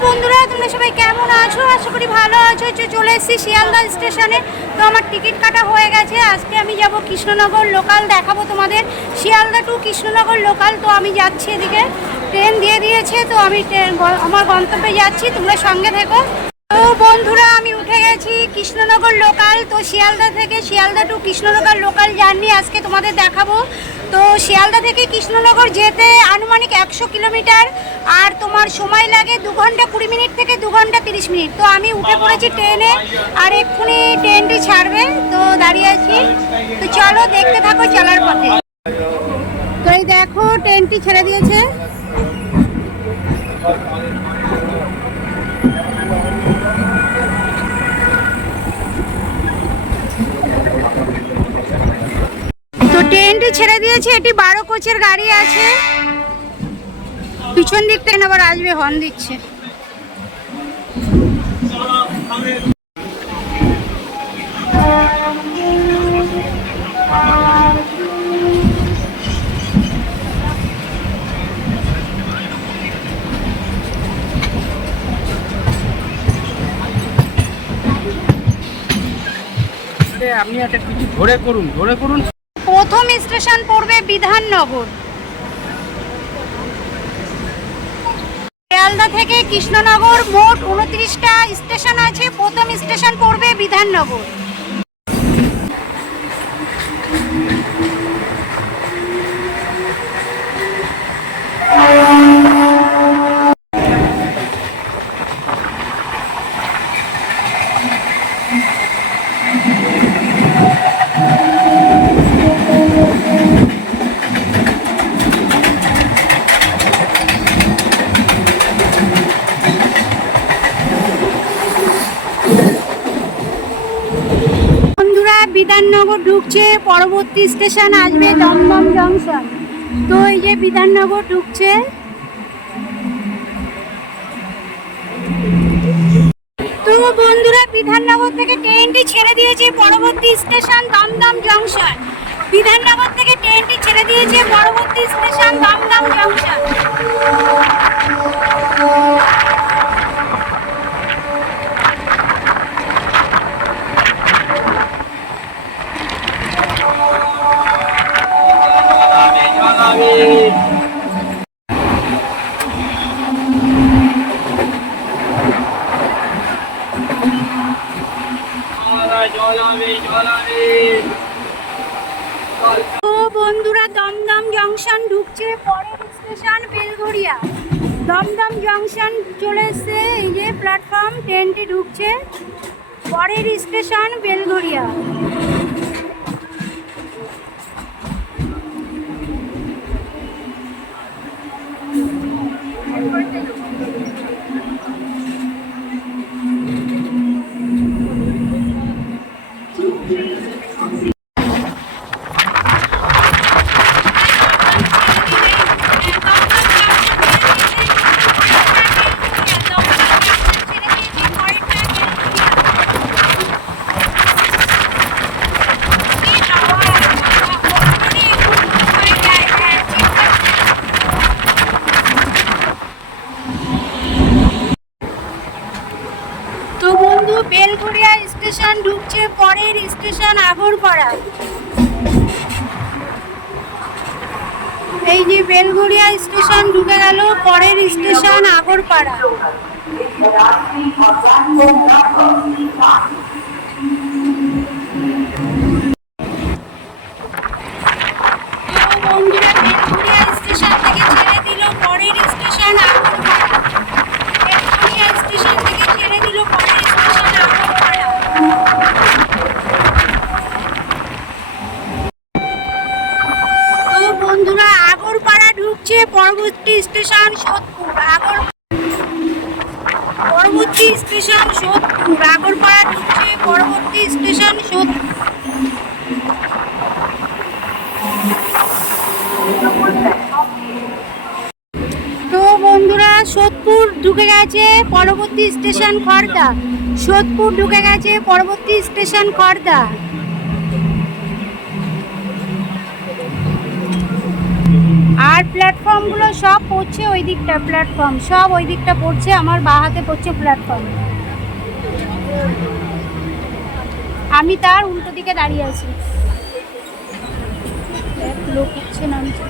বন্ধুরা, তোমরা সবাই কেমন আছো? আশা করি ভালো আছো। চলে এসেছি শিয়ালদা স্টেশনে। তো আমার টিকিট কাটা হয়ে গেছে। আজকে আমি যাব কৃষ্ণনগর লোকাল, দেখাবো তোমাদের শিয়ালদা টু কৃষ্ণনগর লোকাল। তো আমি যাচ্ছি, এদিকে ট্রেন দিয়ে দিয়েছে, তো আমি আমার গন্তব্যে যাচ্ছি, তোমরা সঙ্গে থেকো। তো বন্ধুরা, আমি উঠে গেছি কৃষ্ণনগর লোকাল। তো শিয়ালদা থেকে Sealdah to Krishnanagar local journey আজকে তোমাদের দেখাবো। তো শিয়ালদা থেকে কৃষ্ণনগর যেতে আনুমানিক 100 কিলোমিটার, আর তোমার সময় লাগে 2 ঘন্টা 20 মিনিট থেকে 2 ঘন্টা 30 মিনিট। তো আমি উঠে পড়েছি ট্রেনে, আর এক্ষুনি ট্রেনটি ছাড়বে, তো দাঁড়িয়ে আছি। তো চলো দেখতে থাকো চলার পথে। তো এই দেখো, ট্রেনটি ছেড়ে দিয়েছে। তো ট্রেনটি ছেড়ে দিয়েছে। এটি 12 কোচের গাড়ি আছে। পিছন দিক থেকে আবার আসবে, হর্ন দিচ্ছে। আপনি একটা কিছু ধরে করুন। প্রথম স্টেশন পড়বে বিধাননগর। শিয়ালদা থেকে কৃষ্ণনগর মোট 29টা স্টেশন আছে। প্রথম স্টেশন পড়বে বিধাননগর। বিধাননগর ঢুকছে, পরবর্তী স্টেশন আসবে দমদম জংশন। তো এই যে বিধাননগর ঢুকছে। তো বন্ধুরা, বিধাননগর থেকে ট্রেনটি ছেড়ে দিয়েছে, পরবর্তী স্টেশন দমদম জংশন। বিধাননগর থেকে ট্রেনটি ছেড়ে দিয়েছে, পরবর্তী স্টেশন দমদম জংশন। তো বন্ধুরা, দমদম জংশন ঢুকছে, পরের স্টেশন বেলঘড়িয়া। দমদম জংশন চলে এসছে, এই যে প্ল্যাটফর্ম, ট্রেনটি ঢুকছে, পরের স্টেশন বেলঘড়িয়া। তো বন্ধু, বেলঘড়িয়া স্টেশন ঢুকছে, পরের স্টেশন আগরপাড়া। এই যে বেলঘড়িয়া স্টেশন ঢুকে গেল, পরের স্টেশন আগরপাড়া। বন্ধুরা, বেলঘড়িয়া স্টেশন থেকে ছেড়ে দিল, পরের স্টেশন আগরপাড়া। বেলঘড়িয়া স্টেশন থেকে ছেড়ে দিল, পরের স্টেশন আগরপাড়া। তো বন্ধুরা, আগরপাড়া ঢুকছে, পরবর্তী স্টেশন সোদপুর। পরবর্তী স্টেশন সোদপুর। আগরপাড়া ঢুকছে, পরবর্তী স্টেশন সোদপুর। তো বন্ধুরা, সোদপুর ঢুকে গেছে, পরবর্তী স্টেশন খড়দা। সোদপুর ঢুকে গেছে, পরবর্তী স্টেশন খড়দা। আর প্ল্যাটফর্মগুলো সব পড়ছে ওই দিকটা, প্ল্যাটফর্ম সব ওই দিকটা পড়ছে, আমার বাঁ হাতে পড়ছে প্ল্যাটফর্ম। আমি তার উল্টো দিকে দাঁড়িয়ে আছি। এক লোক উঠছে নামছে,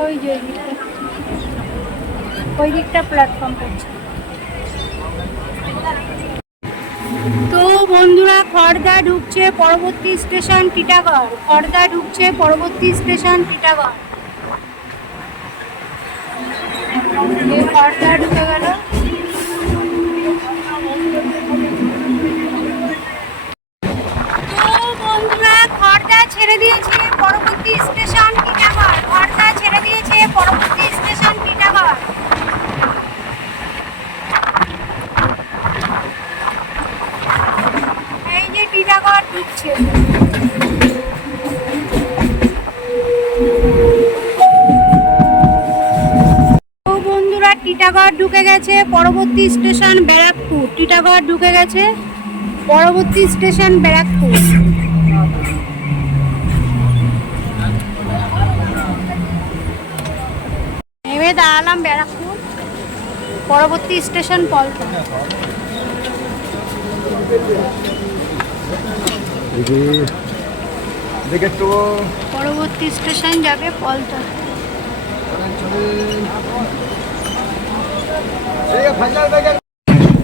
ওই যে ওই দিকটা প্ল্যাটফর্ম পড়ছে। তো বন্ধুরা, খড়দা ঢুকছে, পরবর্তী স্টেশন টিটাগড়। খড়দা ঢুকছে, পরবর্তী স্টেশন টিটাগড়। খড়দা ঢুকে গেল। তো বন্ধুরা, খড়দা ছেড়ে দিয়েছে, পরবর্তী স্টেশন টিটাগড়। খড়দা ছেড়ে দিয়েছে, পরবর্তী স্টেশন টিটাগড়। এই যে টিটাগড় ঢুকছে। তো বন্ধুরা, টিটাগড় ঢুকে গেছে, পরবর্তী স্টেশন ব্যারাকপুর। টিটাগড় ঢুকে গেছে, পরবর্তী স্টেশন ব্যারাকপুর। নেমে দাঁড়ালাম ব্যারাকপুর, পরবর্তী স্টেশন পলতা। পরবর্তী স্টেশন যাবে পলতা।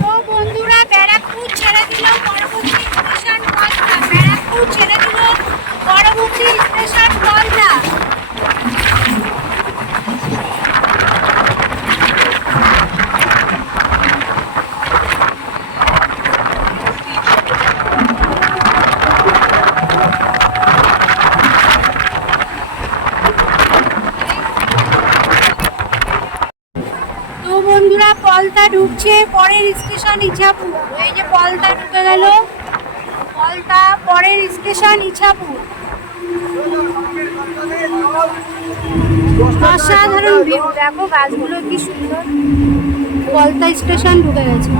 তো বন্ধুরা, ব্যারাকপুর ছেড়ে দিল, পরবর্তী স্টেশন পলতা। ব্যারাকপুর ছেড়ে দিল, পরবর্তী স্টেশন পলতা। তো বন্ধুরা, পলতা ঢুকছে, পরের স্টেশন ইছাপুর। এই যে পলতা ঢুকে গেল, পলতা, পরের স্টেশন ইছাপুর। অসাধারণ ভিউ, দেখো গাছগুলো কি সুন্দর। পলতা স্টেশন ঢুকে গেছে।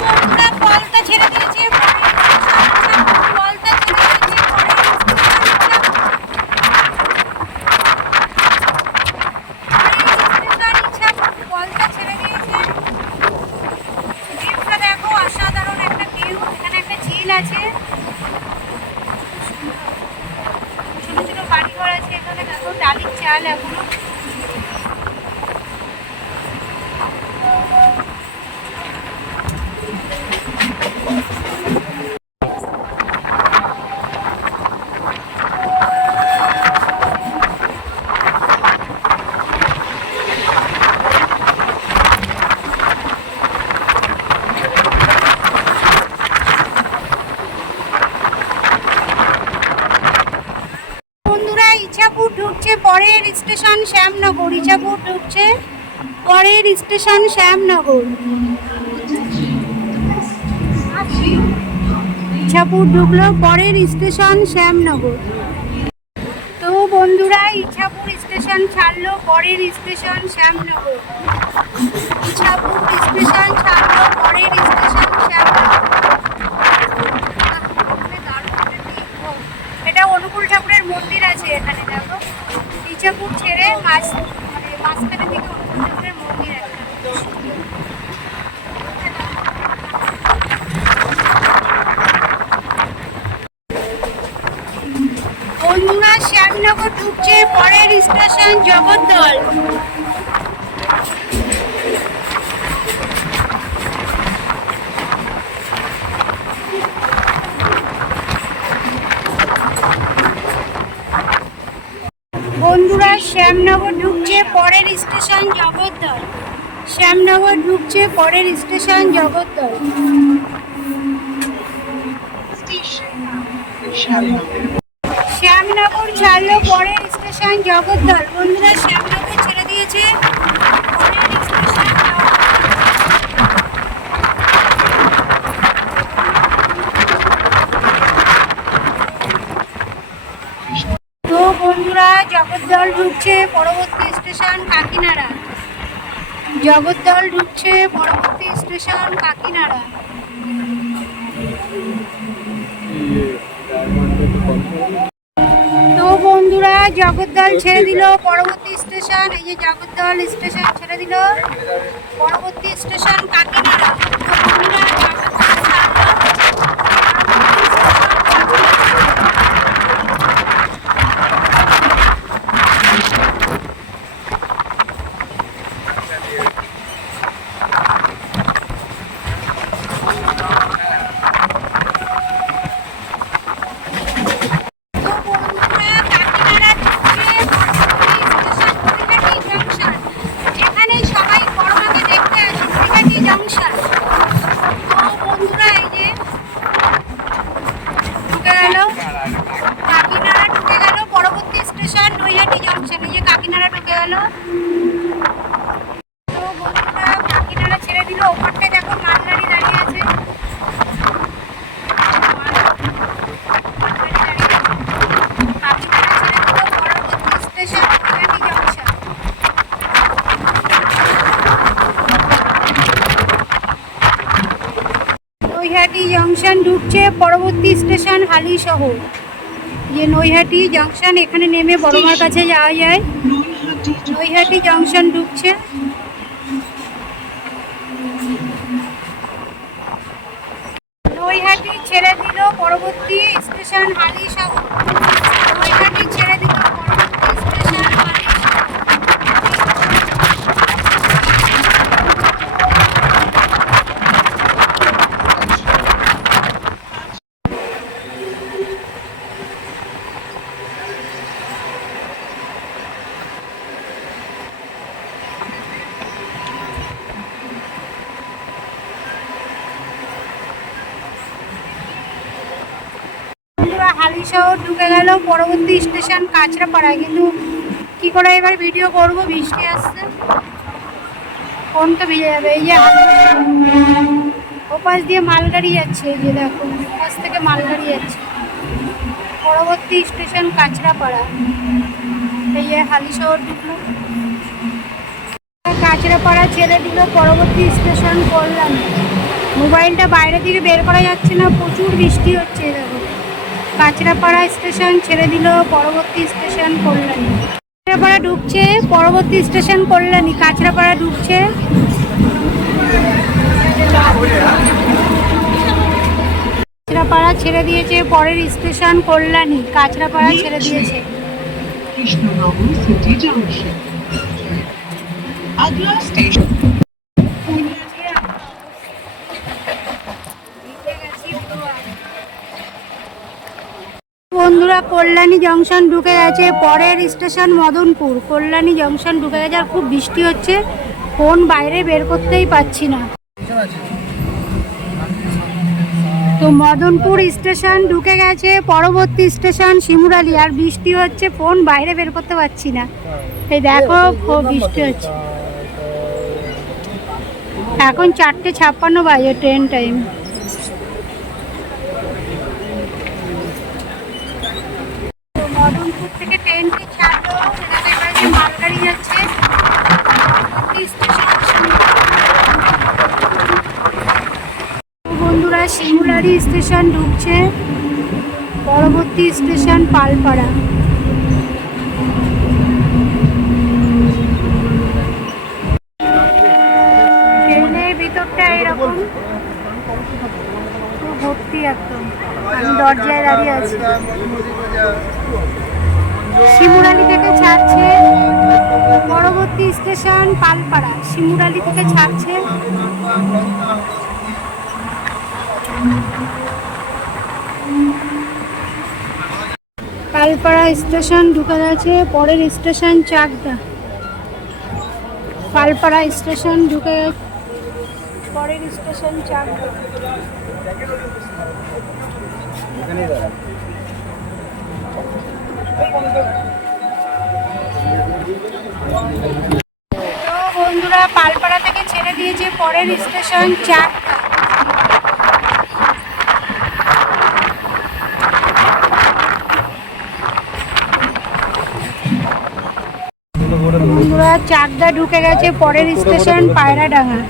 বন্ধুরা, পলতা ছেড়ে দিয়েছে, পলতা ছেড়ে দিয়েছে, পলতা ছেড়ে দিয়েছে। ভিউটা দেখো, অসাধারণ একটা ভিউ। এখানে একটা ঝিল আছে, ছোট ছোট বাড়িঘর আছে এখানে। দেখো টালির চাল এখনো। বন্ধুরা, ইছাপুর ঢুকছে, পরের স্টেশন শ্যামনগর। ইছাপুর ঢুকছে, পরের স্টেশন শ্যামনগর। ইছাপুর ঢুকলো, পরের স্টেশন শ্যামনগর। তো বন্ধুরা, ইছাপুর স্টেশন ছাড়লো, পরের স্টেশন শ্যামনগর। ইছাপুর স্টেশন ছাড়লো, পরের স্টেশন শ্যামনগর। এটা অনুকূল ঠাকুরের মন্দির আছে এখানে, দেখো। ইছাপুর ছেড়ে মাঝখানের দিকে অনুকূল ঠাকুরের মন্দির আছে। বন্ধুরা, শ্যামনগর ঢুকছে, পরের স্টেশন জগদ্দল। বন্ধুরা, শ্যামনগর ঢুকছে, পরের স্টেশন জগদ্দল। শ্যামনগর ঢুকছে, পরের স্টেশন জগদ্দল। শ্যামনগর ছাড়লো, পরের স্টেশন জগদ্দল। বন্ধুরা, শ্যামনগর ছেড়ে দিয়েছে, পরের স্টেশন তো বন্ধুরা, জগদ্দল ঢুকছে, পরবর্তী স্টেশন কাকিনাড়া। জগদ্দল ঢুকছে, পরবর্তী স্টেশন কাকিনাড়া। বন্ধুরা জগদ্দল ছেড়ে দিল পরবর্তী স্টেশন, এই যে জগদ্দল স্টেশন ছেড়ে দিল, পরবর্তী স্টেশন কাকিনাড়া। কাকিনাড়া ঢুকে গেল, পরবর্তী স্টেশন নৈহাটি জংশন। এই যে কাকিনাড়া ঢুকে গেল। তো বন্ধুরা কাকিনাড়া ছেড়ে দিল, ওপরটায় দেখো মালগাড়ি দাঁড়িয়ে আছে। কাকিনাড়া ছেড়ে দিল, পরবর্তী station Naihati junction. Naihati junction ঢুকছে, পরবর্তী স্টেশন হালিশহর। যে নৈহাটি জংশন, এখানে নেমে বড়মার কাছে যাওয়া যায়। নৈহাটি জংশন ঢুকছে। নৈহাটি ছেড়ে দিল, পরবর্তী স্টেশন হালিশহর। নৈহাটি ছেড়ে দিল, পরবর্তী স্টেশন হালিশহর। হালিশহর ঢুকে গেল, পরবর্তী স্টেশন কাঁচরাপাড়া। কিন্তু কি করে এবার ভিডিও করব, বৃষ্টি আসছে, ফোনটা ভিজে যাবে। এই যে ওপাশ দিয়ে মালগাড়ি যাচ্ছে, এই যে দেখো ওপাশ থেকে মালগাড়ি যাচ্ছে। পরবর্তী স্টেশন কাঁচরাপাড়া। এই যে হালিশহর ঢুকলো, কাঁচরাপাড়া ছেড়ে দিল, পরবর্তী স্টেশন কল্যাণী। মোবাইলটা বাইরের দিকে বের করা যাচ্ছে না, প্রচুর বৃষ্টি হচ্ছে। দেখো কাঁচরাপাড়া স্টেশন ছেড়ে দিল, পরবর্তী স্টেশন কল্যাণী। কাঁচরাপাড়া ঢুকছে, পরবর্তী স্টেশন কল্যাণী। কাঁচরাপাড়া ঢুকছে, কাঁচরাপাড়া ছেড়ে দিয়েছে, পরের স্টেশন কল্যাণী। কাঁচরাপাড়া ছেড়ে দিয়েছে। Krishnanagar city junction. अगला स्टेशन বন্ধুরা কল্যাণী জংশন ঢুকে গেছে, পরের স্টেশন মদনপুর। কল্যাণী জংশন ঢুকে গেছে, আর খুব বৃষ্টি হচ্ছে, ফোন বাইরে বের করতেই পাচ্ছি না। তো মদনপুর স্টেশন ঢুকে গেছে, পরবর্তী স্টেশন শিমুরালি। আর বৃষ্টি হচ্ছে, ফোন বাইরে বের করতে পারছি না। এই দেখো খুব বৃষ্টি হচ্ছে। এখন 4:56 বাজে, ট্রেন টাইম। মদনপুর থেকে ট্রেনটি ছাড়লো, এবারে মালগাড়ি যাচ্ছে। বন্ধুরা শিমুলারি স্টেশন ঢুকছে, পরবর্তী স্টেশন পালপাড়া। ট্রেনের ভিতরটা এরকম ভর্তি একদম। আমি দরজায় দাঁড়িয়ে আছি। শিমুরালি থেকে ছাড়ছে, পরবর্তী স্টেশন পালপাড়া। শিমুরালি থেকে ছাড়ছে, পালপাড়া স্টেশন ঢুকে গেছে, পরের স্টেশন চাকদা। পালপাড়া স্টেশন ঢুকে গেছে, পরের স্টেশন চাকদা। তো বন্ধুরা পালপাড়া থেকে ছেড়ে দিয়েছে, পরের স্টেশন চাকদা। বন্ধুরা চাকদা ঢুকে গেছে, পরের স্টেশন পায়রাডাঙ্গা।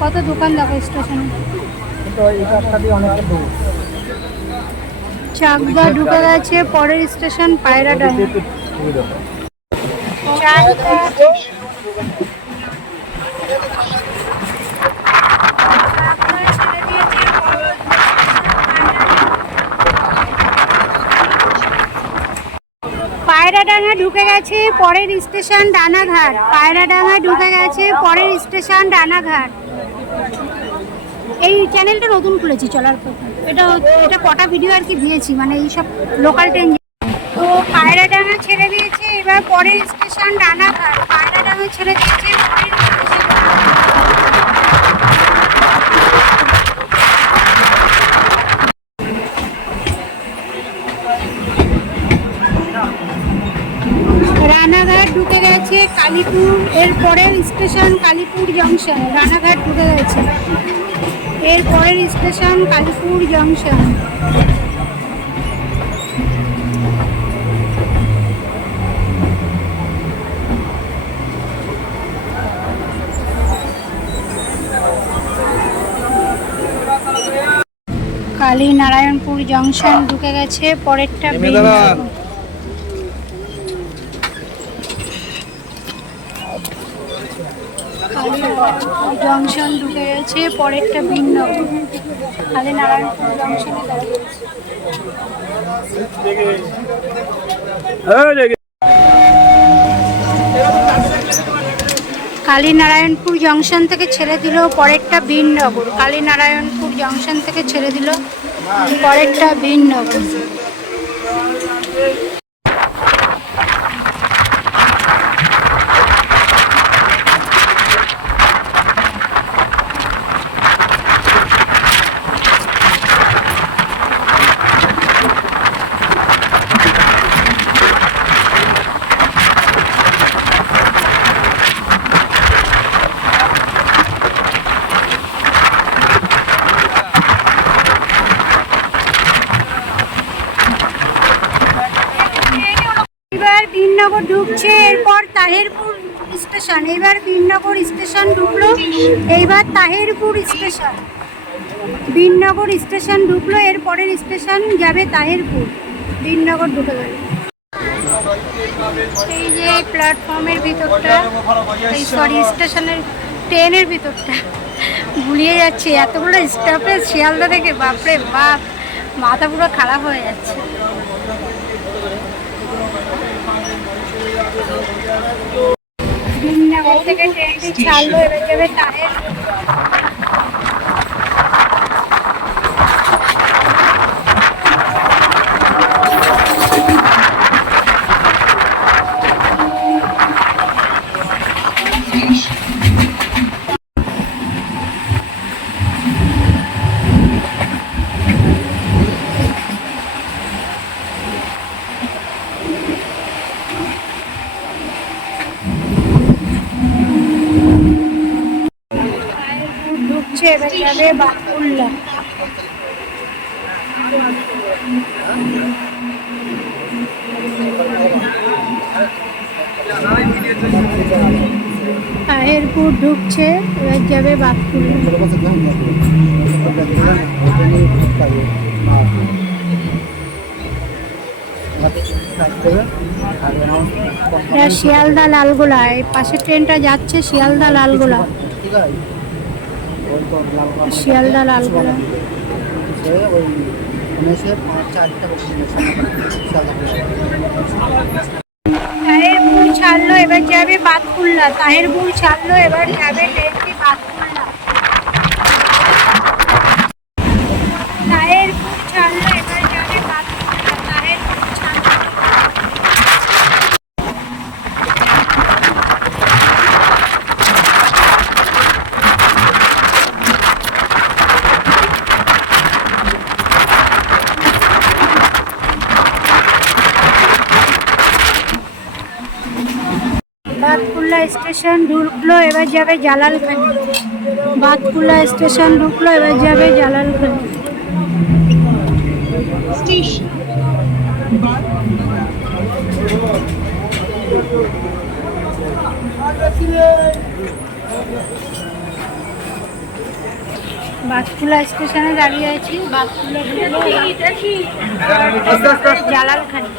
কত দোকান দেখো স্টেশনে। চাকদা ঢুকে গেছে, পরের স্টেশন পায়রাডাঙ্গা। চাকদা পায়রাডাঙ্গা ঢুকে গেছে, পরের স্টেশন রানাঘাট। পায়রাডাঙ্গা ঢুকে গেছে, পরের স্টেশন রানাঘাট। এই চ্যানেলটা নতুন খুলেছি চলার পথে। এটা কটা ভিডিও আর কি দিয়েছি, মানে এই সব লোকাল ট্রেন। তো পায়রাডাঙ্গা ছেড়ে দিয়েছে, এবার পরের স্টেশন রানাঘাট। পায়রাডাঙ্গা ছেড়ে দিয়েছে, পরের রানাঘাট ঢুকে গেছে কালীপুর। এর পরের স্টেশন কালীপুর জংশন। রানাঘাট ঢুকে গেছে, এর পরের station Kalipur junction. Kalinarayanpur junction ঢুকে গেছে, পরেরটা বীরনগর। জংশন ঢুকে গেছে, পরেরটা বীরনগর। কালীনারায়ণপুর জংশনে দাঁড়িয়েছে। কালীনারায়ণপুর জংশন থেকে ছেড়ে দিল, পরেরটা বীরনগর। কালীনারায়ণপুর জংশন থেকে ছেড়ে দিল, পরেরটা বীরনগর। এবার বীরনগর ঢুকছে, এরপর তাহেরপুর স্টেশন। এবার বীরনগর স্টেশন ঢুকলো, এইবার তাহেরপুর স্টেশন। বীরনগর স্টেশন ঢুকলো, এর পরের স্টেশন যাবে তাহেরপুর। বীরনগর ঢুকে গেল। এই যে প্ল্যাটফর্মের ভিতরটা, এই সরি স্টেশনের ট্রেনের ভিতরটা গুলিয়ে যাচ্ছে। এতগুলো স্টপেজ শিয়ালদা থেকে, বাপরে বাপ, মাথা পুরো খারাপ হয়ে যাচ্ছে। বীরনগর থেকে ট্রেনটি ছাড়লো, এবার যাবে তাহেরপুর। ঢুকছে, এবার যাবে বাকুল্লা। তাহেরপুর ঢুকছে, এবার যাবে বাকুল্লা। শিয়ালদা লালগোলা, এই পাশের ট্রেনটা যাচ্ছে শিয়ালদা লালগোলা। শিয়ালদা লালগোলা। তাহেরপুর ছাড়লো, এবার যাবে বাতকুল্লা। তাহেরপুর ছাড়লো, এবার যাবে ট্রেনটি বাতকুল্লা। তাহেরপুর ছাড়লো, এবার যাবে বাতকুল্লা। তাহেরপুর ছাড়লো। বাতকুল্লা স্টেশন ঢুকলো, এবার যাবে জালালখানি। বাতকুল্লা স্টেশন ঢুকলো, এবার যাবে জালালখানি। Station. বাতকুলা স্টেশনে দাঁড়িয়ে আছি। বাতকুলা জালালখানি।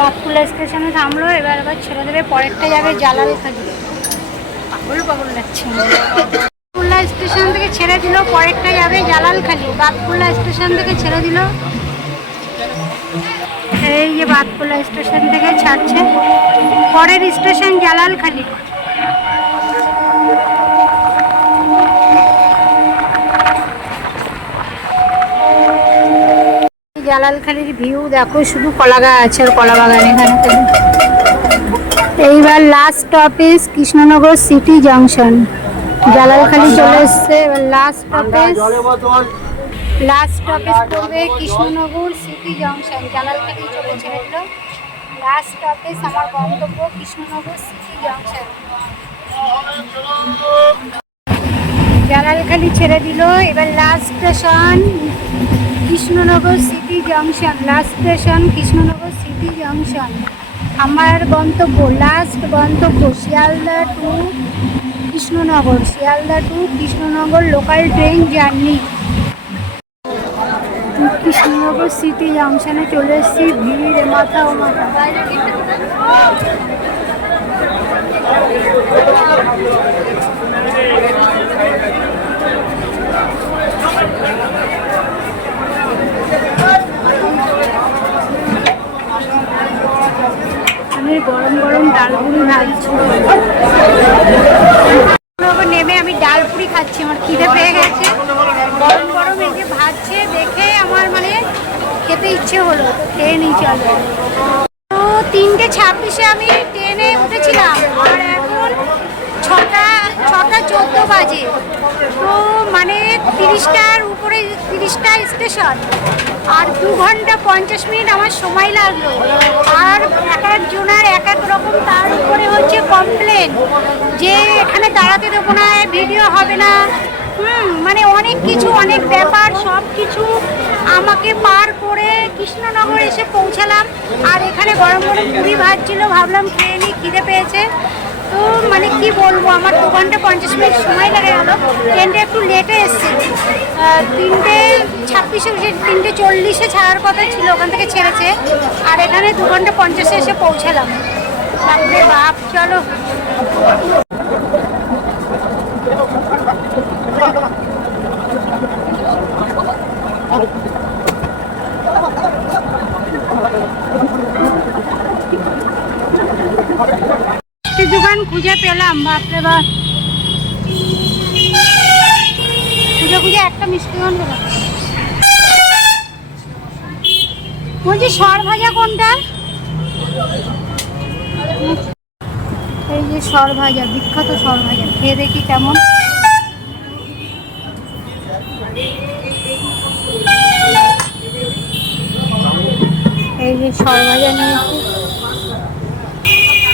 বাতকুলা স্টেশনে থামলো, এবার ছেড়ে দেবে, পরেরটা যাবে জালালখানি। পাগল পাগল লাগছে। বাতকুলা স্টেশন থেকে ছেড়ে দিল, পরেরটা যাবে জালালখানি। বাতকুলা স্টেশন থেকে ছেড়ে দিল, এই যে বাতকুলা স্টেশন থেকে ছাড়ছে, পরের স্টেশন জালালখানি। জালালখানির ভিউ দেখো, শুধু কলা গাছ আর কলা বাগান এখানে। এইবার last stoppage Krishnanagar city junction. Jalalkhani চলে এসছে, এবার লাস্ট স্টপেজ পড়বে কৃষ্ণনগর সিটি জাংশন। জালালখানি চলে ছেড়ে দিল, লাস্ট স্টপেজ আমার গন্তব্য কৃষ্ণনগর সিটি জাংশন। জালালখানি ছেড়ে দিল, এবার last station Krishnanagar city junction. Last station Krishnanagar city junction. আমার গন্তব্য, লাস্ট গন্তব্য Sealdah to Krishnanagar. Sealdah to Krishnanagar local train journey. Krishnanagar city জাংশনে চলে এসেছি, ভিড় মাথা ও মাথা। আমি গরম গরম ডালপুরি ভাজছি। নেমে আমি ডালপুরি খাচ্ছি, আমার খিদে পেয়ে গেছে। গরম গরম এই যে ভাজছে দেখে আমার মানে খেতে ইচ্ছে হলো, তো খেয়ে নিই চলো। তো 3:26 আমি ট্রেনে উঠেছিলাম, আর এখন 6:14 বাজে। তো মানে 30টার উপরে 30টা স্টেশন, আর 2 ঘন্টা 50 মিনিট আমার সময় লাগলো। আর এক একজনের এক এক রকম, তার উপরে হচ্ছে কমপ্লেন যে এখানে দাঁড়াতে দেবো না, ভিডিও হবে না, মানে অনেক কিছু, অনেক ব্যাপার, সব কিছু আমাকে পার করে কৃষ্ণনগর এসে পৌঁছালাম। আর এখানে গরম গরম পুরি ভাজছিল, ভাবলাম খেয়ে নিই, খিদে পেয়েছে। তো মানে কি বলবো, আমার 2 ঘন্টা 50 মিনিট সময় লেগে গেলো। ট্রেনটা একটু লেটে এসছে, 3:26 3:40 ছাড়ার কথা ছিল, ওখান থেকে ছেড়েছে। আর এখানে 2 ঘন্টা 50 এসে পৌঁছালাম। বাপরে বাপ, চলো। দোকান খুঁজে পেলাম, বাপরে বাপ, খুঁজে খুঁজে একটা মিষ্টি দোকান পেলাম। বলছি সর ভাজা কোনটা? এই যে সর ভাজা, বিখ্যাত সর ভাজা, খেয়ে দেখি কেমন। এই যে সর ভাজা নিয়েছি,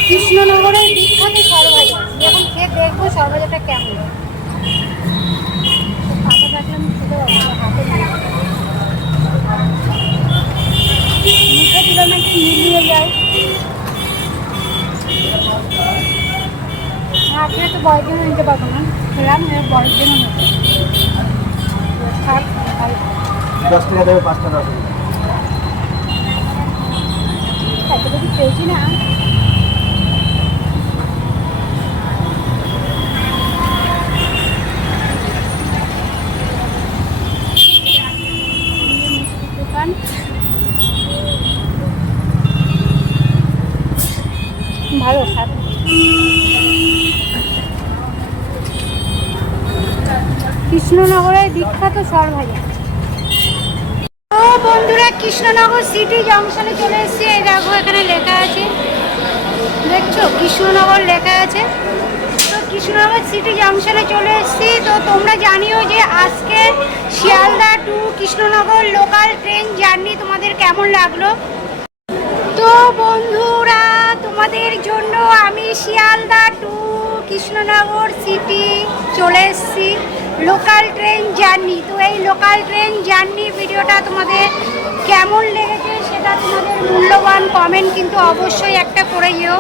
কৃষ্ণনগরের বিখ্যাত সর ভাজা। এখন খেয়ে দেখবো সর ভাজাটা কেমন। পাতা পাতা আমি খেতে পারবো, হাতে মুখে দিলাম একটু মিলিয়ে যায়। আসলে তো বড়ের জন্য নিতে পারবো না, খেলাম বড়ের জন্য নিতে। 10 টাকা দেবে, 5 টাকা এত কিছু পেয়েছি না। দোকান ভালো স্বাদ। কৃষ্ণনগরের বিখ্যাত সর ভাজা। তো বন্ধুরা, কৃষ্ণনগর সিটি জাংশনে চলে এসেছি। এই দেখো এখানে লেখা আছে, দেখছো কৃষ্ণনগর লেখা আছে। তো কৃষ্ণনগর সিটি জাংশনে চলে এসেছি। তো তোমরা জানিও যে আজকে Sealdah to Krishnanagar local train journey তোমাদের কেমন লাগলো। তো বন্ধুরা, তোমাদের জন্য আমি শিয়ালদা টু কৃষ্ণনগর সিটি চলে এসেছি। Local train journey. তো এই লোকাল ট্রেন জার্নি ভিডিওটা তোমাদের কেমন লেগেছে সেটা তোমাদের মূল্যবান কমেন্ট কিন্তু অবশ্যই একটা করে যেও।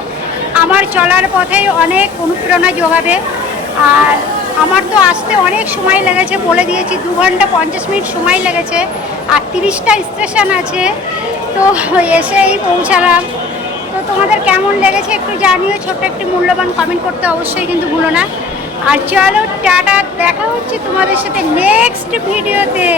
আমার চলার পথেই অনেক অনুপ্রেরণা যোগাবে। আর আমার তো আসতে অনেক সময় লেগেছে, বলে দিয়েছি 2 ঘন্টা 50 মিনিট সময় লেগেছে, আর 30টা স্টেশন আছে, তো এসেই পৌঁছালাম। তো তোমাদের কেমন লেগেছে একটু জানিও, ছোট্ট একটি মূল্যবান কমেন্ট করতে অবশ্যই কিন্তু ভুলো না। আর চলো টাটা, দেখা হচ্ছে তোমাদের সাথে নেক্সট ভিডিওতে।